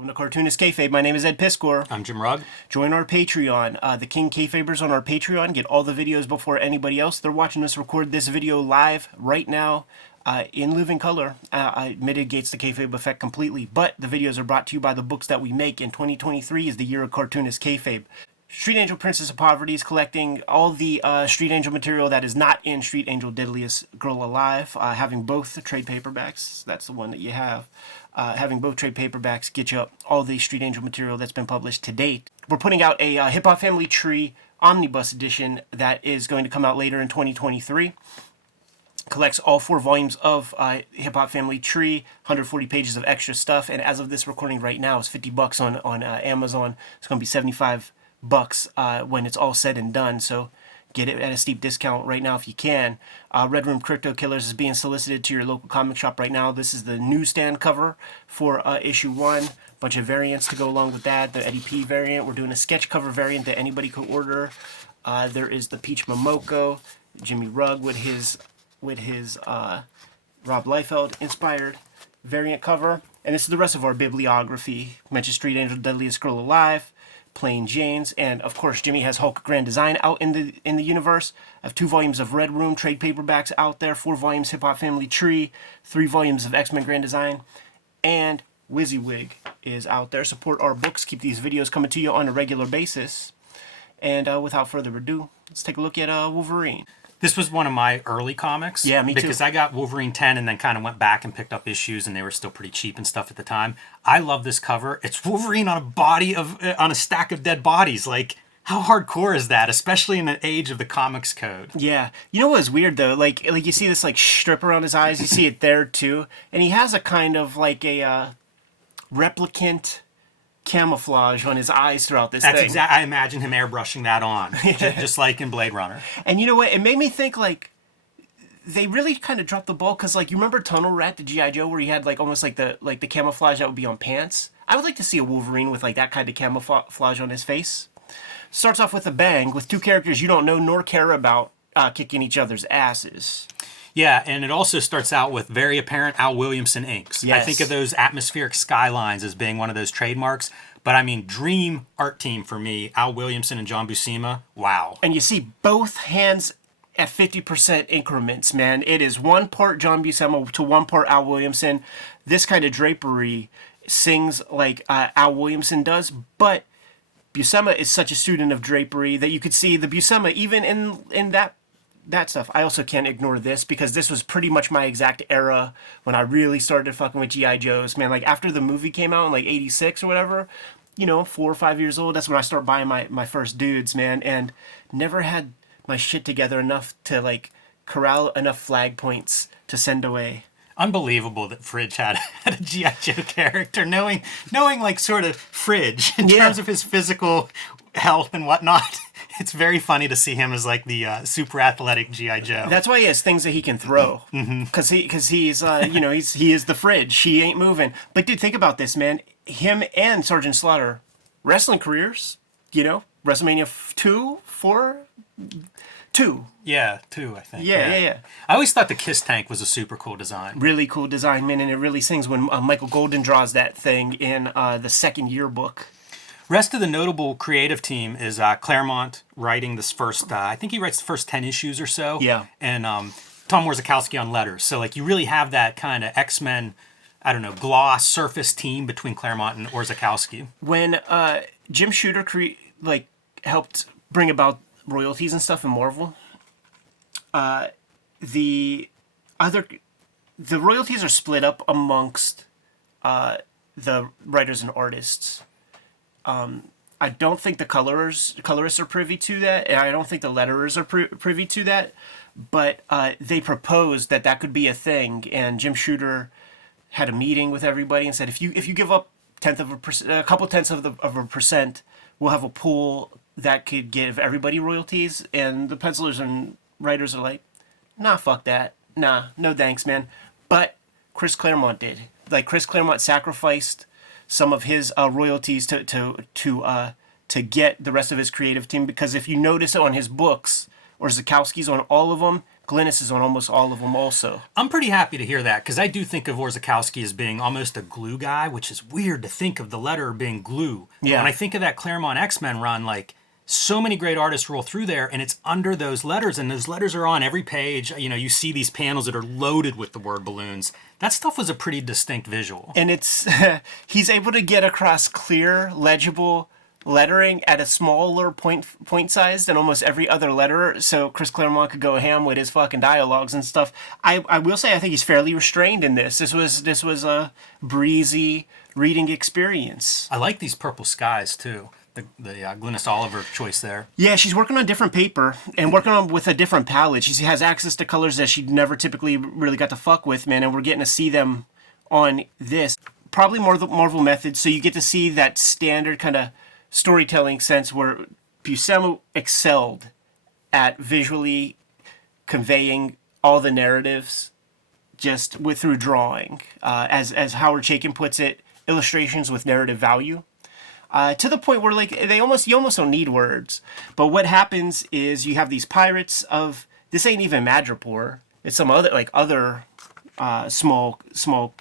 Welcome to Cartoonist Kayfabe. My name is Ed Piskor. I'm Jim Rugg. Join our Patreon. The King Kayfabers on our Patreon get all the videos before anybody else. They're watching us record this video live right now in living color. It mitigates the kayfabe effect completely, but the videos are brought to you by the books that we make. In 2023 is the year of Cartoonist Kayfabe. Street Angel Princess of Poverty is collecting all the Street Angel material that is not in Street Angel Deadliest Girl Alive, having both trade paperbacks. That's the one that you have. Having both trade paperbacks get you all the Street Angel material that's been published to date. We're putting out a Hip Hop Family Tree Omnibus Edition that is going to come out later in 2023. Collects all 4 volumes of Hip Hop Family Tree, 140 pages of extra stuff, and as of this recording right now, it's $50 on Amazon. It's going to be $75 when it's all said and done, so get it at a steep discount right now if you can. Red Room Crypto Killers is being solicited to your local comic shop right now. This is the newsstand cover for issue 1. Bunch of variants to go along with that. The Eddie P variant. We're doing a sketch cover variant that anybody could order. There is the Peach Momoko, Jimmy Rugg with his Rob Liefeld inspired variant cover. And this is the rest of our bibliography. Mentioned Street Angel Deadliest Girl Alive, Plain Janes, and of course Jimmy has Hulk Grand Design out in the universe. I have 2 volumes of Red Room trade paperbacks out there, 4 volumes Hip Hop Family Tree, 3 volumes of X-Men Grand Design, and WYSIWYG is out there. Support our books, keep these videos coming to you on a regular basis. And without further ado, let's take a look at Wolverine. This was one of my early comics. Yeah, me too. Because I got Wolverine 10 and then kind of went back and picked up issues, and they were still pretty cheap and stuff at the time. I love this cover. It's Wolverine on a stack of dead bodies. Like, how hardcore is that? Especially in the age of the comics code. Yeah. You know what's weird though? Like you see this like strip around his eyes. You see it there too, and he has a kind of like a replicant camouflage on his eyes throughout this thing. I imagine him airbrushing that on, just like in Blade Runner. And you know what? It made me think like they really kind of dropped the ball because like you remember Tunnel Rat, the G.I. Joe, where he had like almost like the camouflage that would be on pants. I would like to see a Wolverine with like that kind of camouflage on his face. Starts off with a bang with 2 characters you don't know nor care about kicking each other's asses. Yeah, and it also starts out with very apparent Al Williamson inks. Yes. I think of those atmospheric skylines as being one of those trademarks. But I mean, dream art team for me, Al Williamson and John Buscema. Wow. And you see both hands at 50% increments, man. It is 1 part John Buscema to 1 part Al Williamson. This kind of drapery sings like Al Williamson does, but Buscema is such a student of drapery that you could see the Buscema even in that stuff. I also can't ignore this because this was pretty much my exact era when I really started fucking with G.I. Joes, man. Like after the movie came out in like 86 or whatever, 4 or 5 years old, that's when I start buying my first dudes, man, and never had my shit together enough to like corral enough flag points to send away. Unbelievable that Fridge had a G.I. Joe character, knowing like sort of Fridge in terms of his physical health and whatnot. It's very funny to see him as like the super athletic G.I. Joe. That's why he has things that he can throw. Because he's he is the Fridge. He ain't moving. But dude, think about this, man. Him and Sergeant Slaughter, wrestling careers. WrestleMania 2, 4, 2. Yeah, 2, I think. Yeah. I always thought the Kiss Tank was a super cool design. Really cool design, man, and it really sings when Michael Golden draws that thing in the second yearbook. Rest of the notable creative team is Claremont writing this first, I think he writes the first 10 issues or so. Yeah. And Tom Warzikowski on letters. So like you really have that kind of X-Men, I don't know, gloss surface team between Claremont and Warzikowski. When Jim Shooter helped bring about royalties and stuff in Marvel, the royalties are split up amongst the writers and artists. I don't think the colorists are privy to that, and I don't think the letterers are privy to that, but they proposed that could be a thing, and Jim Shooter had a meeting with everybody and said, if you give up a couple tenths of a percent, we'll have a pool that could give everybody royalties. And the pencilers and writers are like, nah, fuck that. Nah, no thanks, man. But Chris Claremont did. Like, Chris Claremont sacrificed some of his royalties to get the rest of his creative team, because if you notice on his books, or Zukowski's on all of them, Glynis is on almost all of them also. I'm pretty happy to hear that, because I do think of Orzechowski as being almost a glue guy, which is weird to think of the letter being glue. Yeah. But when I think of that Claremont X-Men run, like, so many great artists roll through there, and it's under those letters, and those letters are on every page. You know, you see these panels that are loaded with the word balloons. That stuff was a pretty distinct visual. And it's he's able to get across clear, legible lettering at a smaller point size than almost every other letterer, so Chris Claremont could go ham with his fucking dialogues and stuff. I will say I think he's fairly restrained in this. This was a breezy reading experience. I like these purple skies too. The Glynis Oliver choice there. Yeah, she's working on different paper and working on with a different palette. She has access to colors that she never typically really got to fuck with, man, and we're getting to see them on this. Probably more the Marvel method, so you get to see that standard kind of storytelling sense where Buscema excelled at visually conveying all the narratives just through drawing. As Howard Chaykin puts it, illustrations with narrative value. To the point where like you almost don't need words. But what happens is you have these pirates of, this ain't even Madripoor. It's some other small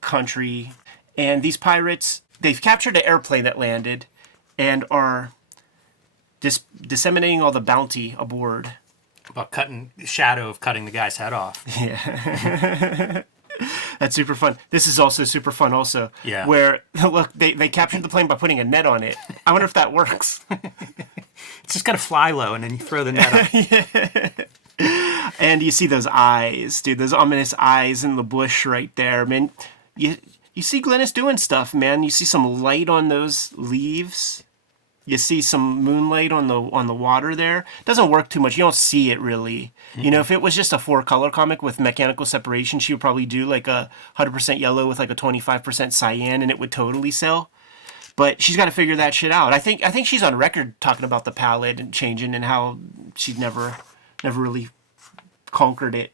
country, and these pirates, they've captured an airplane that landed and are disseminating all the bounty aboard. About cutting the guy's head off. Yeah. That's super fun. This is also super fun also. Yeah. Where, look, they captured the plane by putting a net on it. I wonder if that works. It's just got to fly low, and then you throw the net up. Yeah. And you see those eyes, dude. Those ominous eyes in the bush right there. Man, you see Glynis doing stuff, man. You see some light on those leaves. You see some moonlight on the water there. Doesn't work too much. You don't see it really. Mm-hmm. You know, if it was just a 4-color comic with mechanical separation, she would probably do like a 100% yellow with like a 25% cyan, and it would totally sell. But she's got to figure that shit out. I think she's on record talking about the palette and changing and how she'd never really conquered it.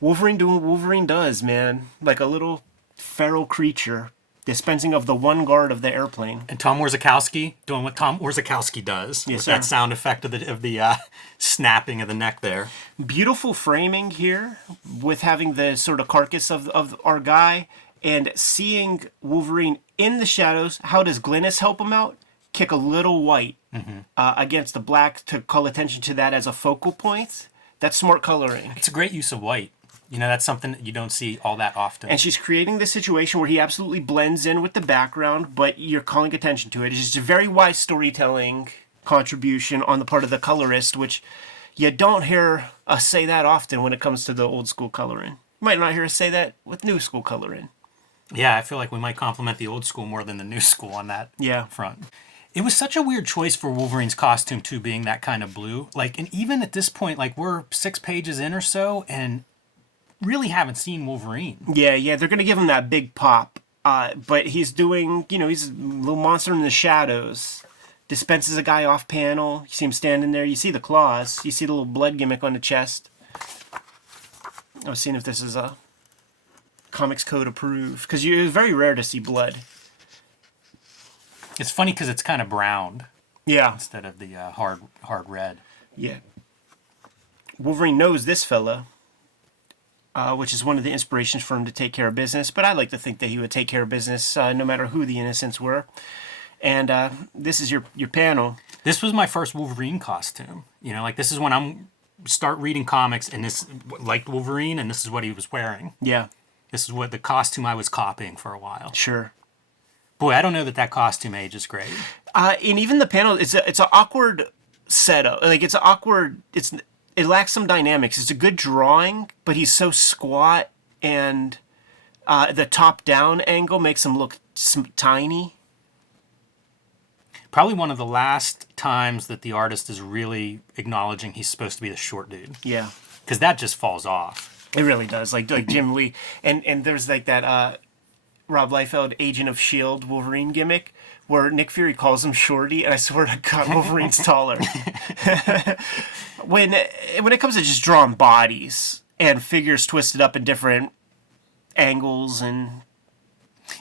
Wolverine doing what Wolverine does, man. Like a little feral creature. Dispensing of the one guard of the airplane. And Tom Orzechowski doing what Tom Orzechowski does. Yes, with sir. That sound effect of the snapping of the neck there. Beautiful framing here with having the sort of carcass of our guy and seeing Wolverine in the shadows. How does Glynis help him out? Kick a little white against the black to call attention to that as a focal point. That's smart coloring. It's a great use of white. You know, that's something that you don't see all that often. And she's creating this situation where he absolutely blends in with the background, but you're calling attention to it. It's just a very wise storytelling contribution on the part of the colorist, which you don't hear us say that often when it comes to the old school coloring. You might not hear us say that with new school coloring. Yeah, I feel like we might compliment the old school more than the new school on that front. It was such a weird choice for Wolverine's costume, too, being that kind of blue. Like, and even at this point, like, we're 6 pages in or so, and really haven't seen Wolverine. Yeah, they're going to give him that big pop. But he's doing, he's a little monster in the shadows. Dispenses a guy off panel. You see him standing there. You see the claws. You see the little blood gimmick on the chest. I was seeing if this is a Comics Code approved. Because it's very rare to see blood. It's funny because it's kind of browned. Yeah. Instead of the hard red. Yeah. Wolverine knows this fella. Which is one of the inspirations for him to take care of business. But I like to think that he would take care of business no matter who the innocents were. And this is your panel. This was my first Wolverine costume. You know, like this is when I'm start reading comics and this liked Wolverine and this is what he was wearing. Yeah. This is what the costume I was copying for a while. Sure. Boy, I don't know that costume age is great. And even the panel, it's an awkward setup. Like it's an awkward. It lacks some dynamics. It's a good drawing, but he's so squat, and the top-down angle makes him look tiny. Probably one of the last times that the artist is really acknowledging he's supposed to be the short dude. Yeah. Because that just falls off. It really does. Like Jim Lee. And there's like that Rob Liefeld Agent of S.H.I.E.L.D. Wolverine gimmick where Nick Fury calls him Shorty, and I swear to God, Wolverine's taller. When it comes to just drawing bodies and figures twisted up in different angles and...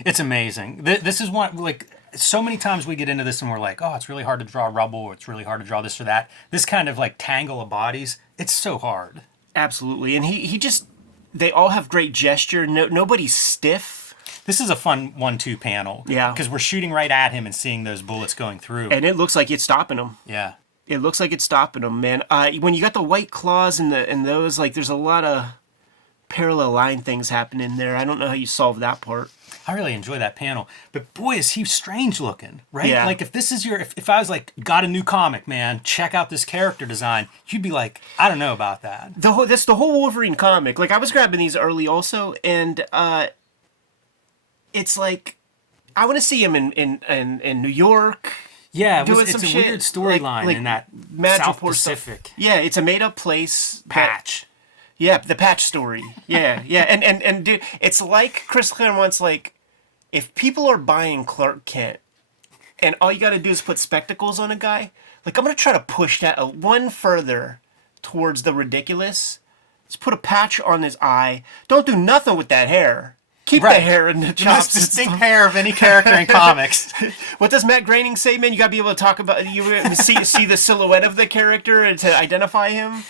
It's amazing. This is one, like, so many times we get into this and we're like, oh, it's really hard to draw rubble, or it's really hard to draw this or that. This kind of, like, tangle of bodies, it's so hard. Absolutely. And he just, they all have great gesture. Nobody's stiff. This is a fun 1-2 panel. Yeah. Because we're shooting right at him and seeing those bullets going through. And it looks like it's stopping him. Yeah. It looks like it's stopping him, man. When you got the white claws and those, like, there's a lot of parallel line things happening there. I don't know how you solve that part. I really enjoy that panel. But boy, is he strange looking, right? Yeah. Like, if this is if I was like, got a new comic, man, check out this character design, you'd be like, I don't know about that. That's the whole Wolverine comic. Like, I was grabbing these early also, and it's like, I want to see him in New York. Yeah, doing it's some a shit, weird storyline in that South Pacific. Stuff. Yeah, it's a made-up place. Patch. Yeah, the Patch story. Yeah, yeah, and dude, it's like Chris Claremont's like, if people are buying Clark Kent, and all you got to do is put spectacles on a guy, like, I'm gonna try to push that one further towards the ridiculous. Let's put a patch on his eye. Don't do nothing with that hair. Keep the hair in the chops. The most distinct hair of any character in comics. What does Matt Groening say, man? You gotta be able to talk about, you see the silhouette of the character and to identify him.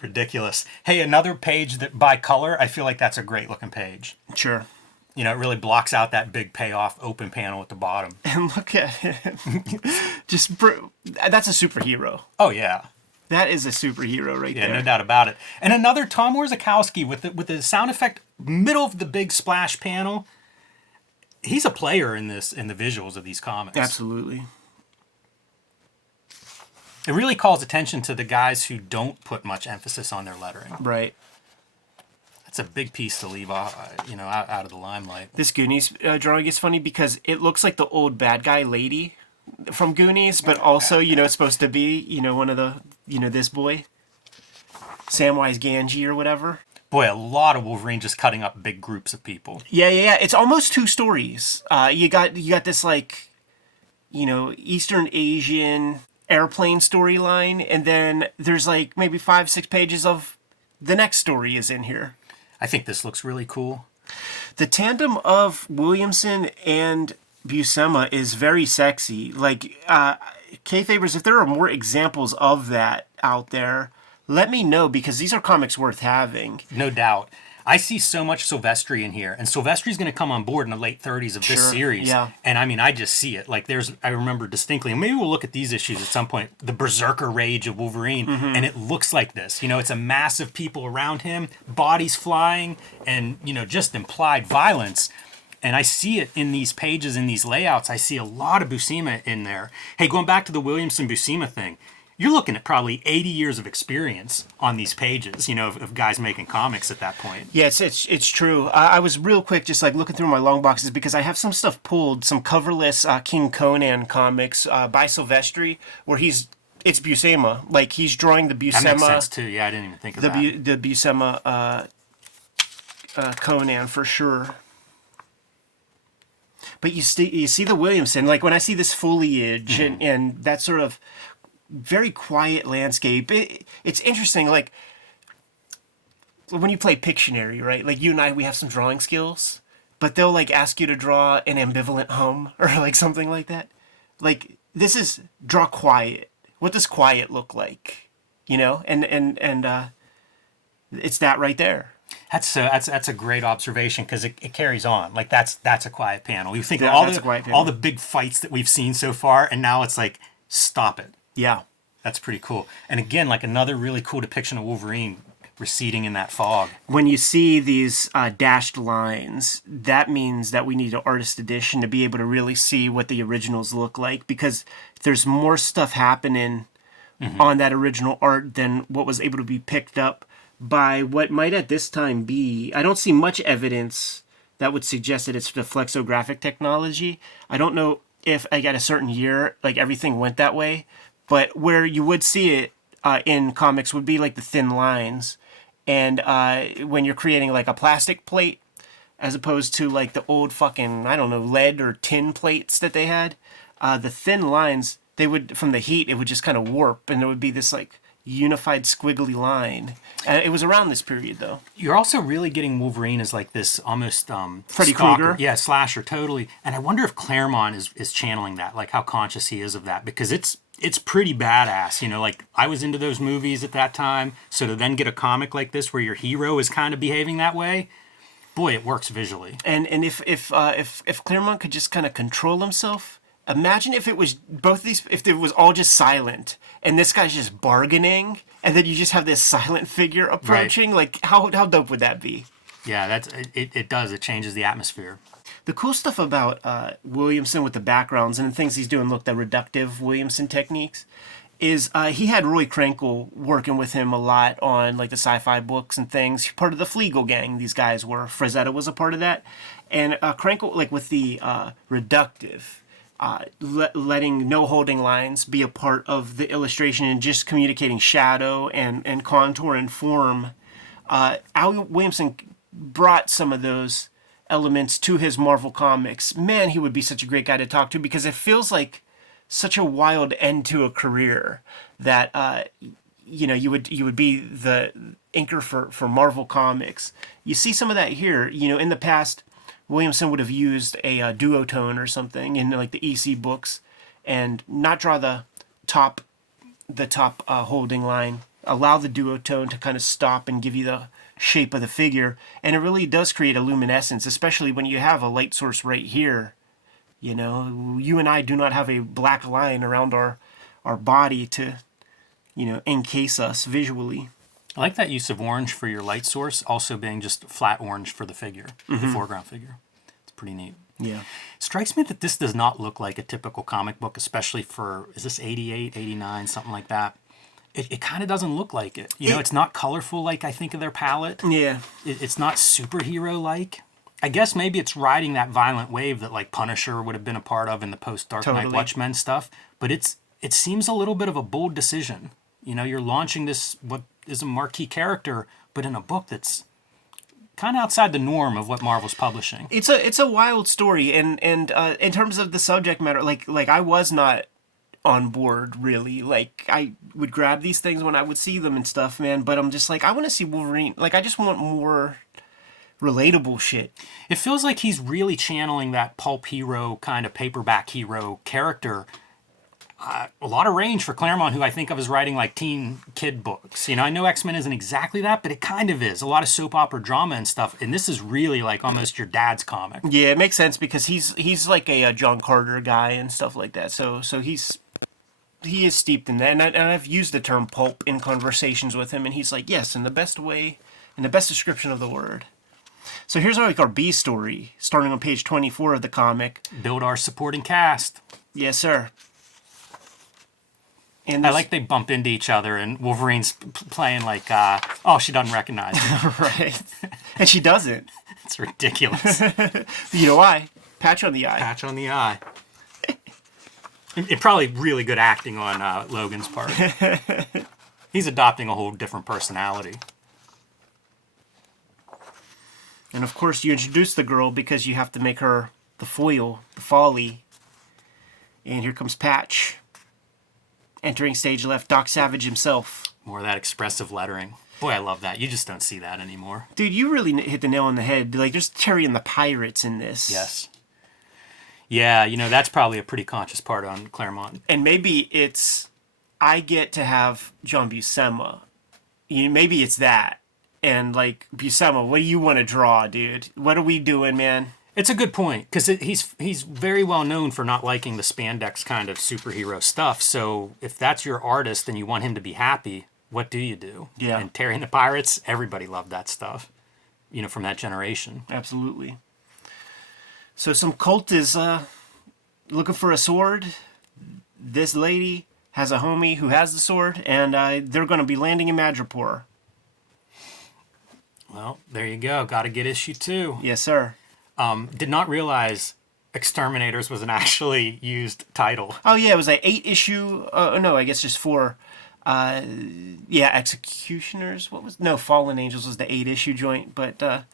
Ridiculous. Hey, another page that by color, I feel like that's a great looking page. Sure. You know, it really blocks out that big payoff open panel at the bottom. And look at him. That's a superhero. Oh, yeah. That is a superhero right there. Yeah, no doubt about it. And another Tom Warzakowski with the sound effect middle of the big splash panel. He's a player in the visuals of these comics. Absolutely. It really calls attention to the guys who don't put much emphasis on their lettering. Right. That's a big piece to leave out of the limelight. This Goonies drawing is funny because it looks like the old bad guy lady from Goonies, but also, it's supposed to be, one of the, this boy, Samwise Gamgee or whatever. Boy, a lot of Wolverine just cutting up big groups of people. Yeah. It's almost two stories. You got this, like, Eastern Asian airplane storyline, and then there's like maybe 5-6 pages of the next story is in here. I think this looks really cool. The tandem of Williamson and Buscema is very sexy. Like, Kayfabers, if there are more examples of that out there, let me know, because these are comics worth having. No doubt. I see so much Silvestri in here, and Silvestri's going to come on board in the late 30s of this series. Yeah. And I mean, I just see it. Like, I remember distinctly, and maybe we'll look at these issues at some point, the berserker rage of Wolverine, and it looks like this. It's a mass of people around him, bodies flying, and, just implied violence. And I see it in these pages, in these layouts. I see a lot of Buscema in there. Hey, going back to the Williamson-Buscema thing, you're looking at probably 80 years of experience on these pages, of guys making comics at that point. Yeah, it's true. I was real quick just like looking through my long boxes because I have some stuff pulled, some coverless King Conan comics by Silvestri where it's Buscema. Like, he's drawing the Buscema. That makes sense too. Yeah, I didn't even think of that. The Buscema Conan for sure. But you see the Williamson, like when I see this foliage and that sort of very quiet landscape, it's interesting. Like, when you play Pictionary, right? Like, you and I, we have some drawing skills, but they'll like ask you to draw an ambivalent home or like something like that. Like, this is draw quiet. What does quiet look like? And it's that right there. That's a great observation, because it carries on. Like, that's a quiet panel. You think of all the big fights that we've seen so far, and now it's like, stop it. Yeah. That's pretty cool. And again, like, another really cool depiction of Wolverine receding in that fog. When you see these dashed lines, that means that we need an artist edition to be able to really see what the originals look like, because there's more stuff happening on that original art than what was able to be picked up by what might at this time be. I don't see much evidence that would suggest that it's the flexographic technology. I don't know if like at a certain year, like everything went that way, but where you would see it in comics would be like the thin lines. And when you're creating like a plastic plate, as opposed to like the old fucking, I don't know, lead or tin plates that they had, the thin lines, they would, from the heat, it would just kind of warp, and there would be this like unified squiggly line. It was around this period, though. You're also really getting Wolverine as like this almost Freddy Krueger. Yeah, slasher, totally. And I wonder if Claremont is channeling that, like how conscious he is of that, because it's it's pretty badass. You know, like I was into those movies at that time. So to then get a comic like this where your hero is kind of behaving that way, boy, it works visually. And if Claremont could just kind of control himself, imagine if it was both these, if it was all just silent, and this guy's just bargaining, and then you just have this silent figure approaching. Right. Like how dope would that be? Yeah, that's it. It does. It changes the atmosphere. The cool stuff about Williamson with the backgrounds and the things he's doing, look, the reductive Williamson techniques, is he had Roy Krenkel working with him a lot on like the sci-fi books and things. Part of the Fleagle gang, these guys were. Frazetta was a part of that. And Krenkel, like with the reductive, letting no holding lines be a part of the illustration and just communicating shadow and contour and form, Al Williamson brought some of those elements to his Marvel comics. Man, he would be such a great guy to talk to, because it feels like such a wild end to a career that you would be the inker for Marvel Comics. You see some of that here. In the past, Williamson would have used a duotone or something in like the EC books, and not draw the top holding line. Allow the duotone to kind of stop and give you the shape of the figure, and it really does create a luminescence, especially when you have a light source right here. You and I do not have a black line around our body to, encase us visually. I like that use of orange for your light source, also being just flat orange for the figure, the foreground figure. It's pretty neat. Yeah. It strikes me that this does not look like a typical comic book, especially for, is this 88, 89, something like that? It kind of doesn't look like it. It's not colorful like I think of their palette. Yeah. It's not superhero-like. I guess maybe it's riding that violent wave that like Punisher would have been a part of in the post-Dark Knight Watchmen stuff. But it seems a little bit of a bold decision. You're launching this, what is a marquee character, but in a book that's kind of outside the norm of what Marvel's publishing. It's a wild story, and in terms of the subject matter, like I was not on board, really. Like, I would grab these things when I would see them and stuff, man, but I'm just like, I want to see Wolverine. Like, I just want more relatable shit. It feels like he's really channeling that pulp hero kind of paperback hero character. A lot of range for Claremont, who I think of as writing like teen kid books. I know X-Men isn't exactly that, but it kind of is. A lot of soap opera drama and stuff, and this is really like almost your dad's comic. Yeah, it makes sense because he's like a John Carter guy and stuff like that. So he is steeped in that, and I've used the term pulp in conversations with him, and he's like, yes, in the best way, in the best description of the word. So here's our B story, starting on page 24 of the comic. Build our supporting cast. Yes, sir. And I like they bump into each other, and Wolverine's playing like, she doesn't recognize him. Right. And she doesn't. It's ridiculous. You know why? Patch on the eye. Patch on the eye. It probably really good acting on Logan's part. He's adopting a whole different personality. And of course, you introduce the girl because you have to make her the foil, the folly. And here comes Patch. Entering stage left, Doc Savage himself. More of that expressive lettering. Boy, I love that. You just don't see that anymore. Dude, you really hit the nail on the head. Like, there's Terry and the Pirates in this. Yes. Yeah, that's probably a pretty conscious part on Claremont. And maybe it's, I get to have John Buscema. Maybe it's that. And, like, Buscema, what do you want to draw, dude? What are we doing, man? It's a good point, because he's very well known for not liking the spandex kind of superhero stuff. So if that's your artist and you want him to be happy, what do you do? Yeah. And Terry and the Pirates, everybody loved that stuff, from that generation. Absolutely. So some cult is looking for a sword. This lady has a homie who has the sword, and they're going to be landing in Madripoor. Well, there you go. Got to get issue 2. Yes, sir. Did not realize Exterminators was an actually used title. Oh, yeah, it was an 8-issue... no, I guess just 4. Executioners. Fallen Angels was the 8-issue joint, but...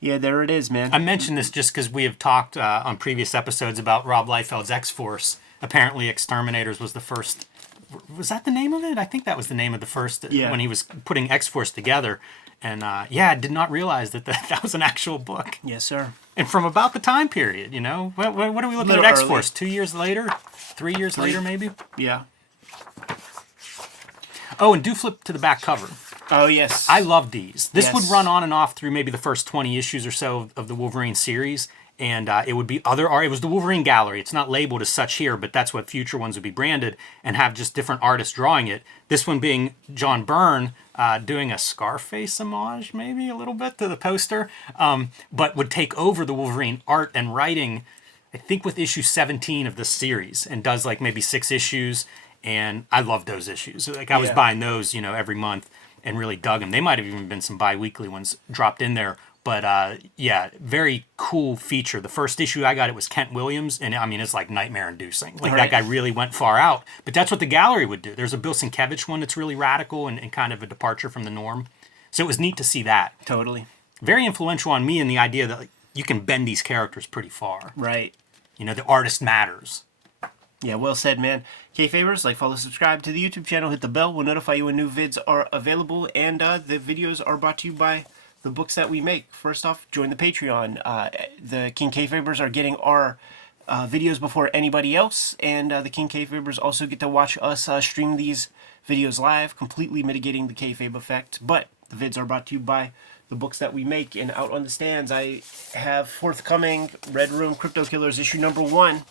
yeah, there it is, man. I mentioned this just because we have talked on previous episodes about Rob Liefeld's X-Force. Apparently, Exterminators was the first... Was that the name of it? I think that was the name of the first when he was putting X-Force together. And, I did not realize that was an actual book. Yes, sir. And from about the time period, What are we looking at X-Force? 2 years later? 3 years later, maybe? Yeah. Oh, and do flip to the back cover. Oh, yes. I love these. This would Yes. run on and off through maybe the first 20 issues or so of the Wolverine series. And it would be other art. It was the Wolverine Gallery. It's not labeled as such here, but that's what future ones would be branded and have just different artists drawing it. This one being John Byrne doing a Scarface homage, maybe a little bit to the poster, but would take over the Wolverine art and writing, I think, with issue 17 of this series, and does like maybe 6 issues. And I love those issues. Like I was buying those, every month and really dug them. They might have even been some bi-weekly ones dropped in there. But yeah, very cool feature. The first issue I got, it was Kent Williams, and I mean, it's like nightmare-inducing. Like that guy really went far out. But that's what the gallery would do. There's a Bill Sienkiewicz one that's really radical and kind of a departure from the norm. So it was neat to see that. Totally. Very influential on me in the idea that like, you can bend these characters pretty far. Right. The artist matters. Yeah, well said, man. Kayfabers, like, follow, subscribe to the YouTube channel, hit the bell. We'll notify you when new vids are available, and the videos are brought to you by the books that we make. First off, join the Patreon. The King Kayfabers are getting our videos before anybody else, and the King Kayfabers also get to watch us stream these videos live, completely mitigating the kayfabe effect. But the vids are brought to you by the books that we make, and out on the stands I have forthcoming Red Room Crypto Killers issue number 1.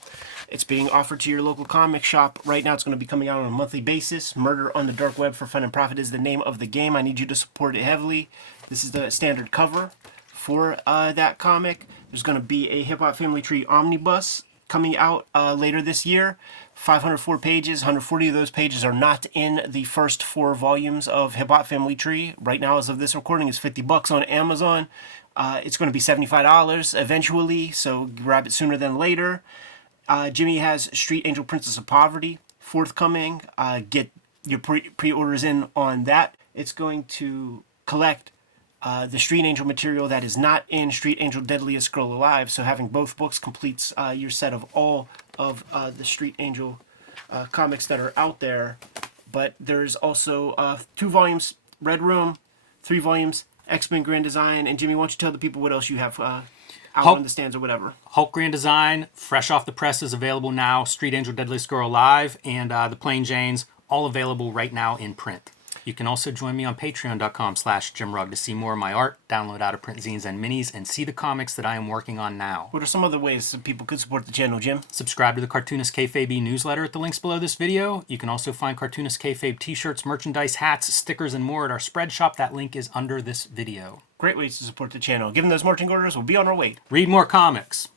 It's being offered to your local comic shop. Right now it's going to be coming out on a monthly basis. Murder on the Dark Web for Fun and Profit is the name of the game. I need you to support it heavily. This is the standard cover for that comic. There's going to be a Hip Hop Family Tree omnibus coming out later this year. 504 pages. 140 of those pages are not in the first 4 volumes of Hip Hop Family Tree. Right now, as of this recording, it's $50 on Amazon. It's going to be $75 eventually, so grab it sooner than later. Jimmy has Street Angel Princess of Poverty forthcoming. Get your pre-orders in on that. It's going to collect the Street Angel material that is not in Street Angel Deadliest Girl Alive. So having both books completes your set of all of the Street Angel comics that are out there. But there's also 2 volumes Red Room, 3 volumes X-Men Grand Design. And Jimmy, why don't you tell the people what else you have out on the stands or whatever. Hulk Grand Design, fresh off the press, is available now. Street Angel Deadliest Girl Alive and the Plain Janes, all available right now in print. You can also join me on patreon.com/JimRugg to see more of my art, download out-of-print zines and minis, and see the comics that I am working on now. What are some other ways that people could support the channel, Jim? Subscribe to the Cartoonist Kayfabe newsletter at the links below this video. You can also find Cartoonist Kayfabe t-shirts, merchandise, hats, stickers, and more at our spread shop. That link is under this video. Great ways to support the channel. Given those marching orders, we'll be on our way. Read more comics.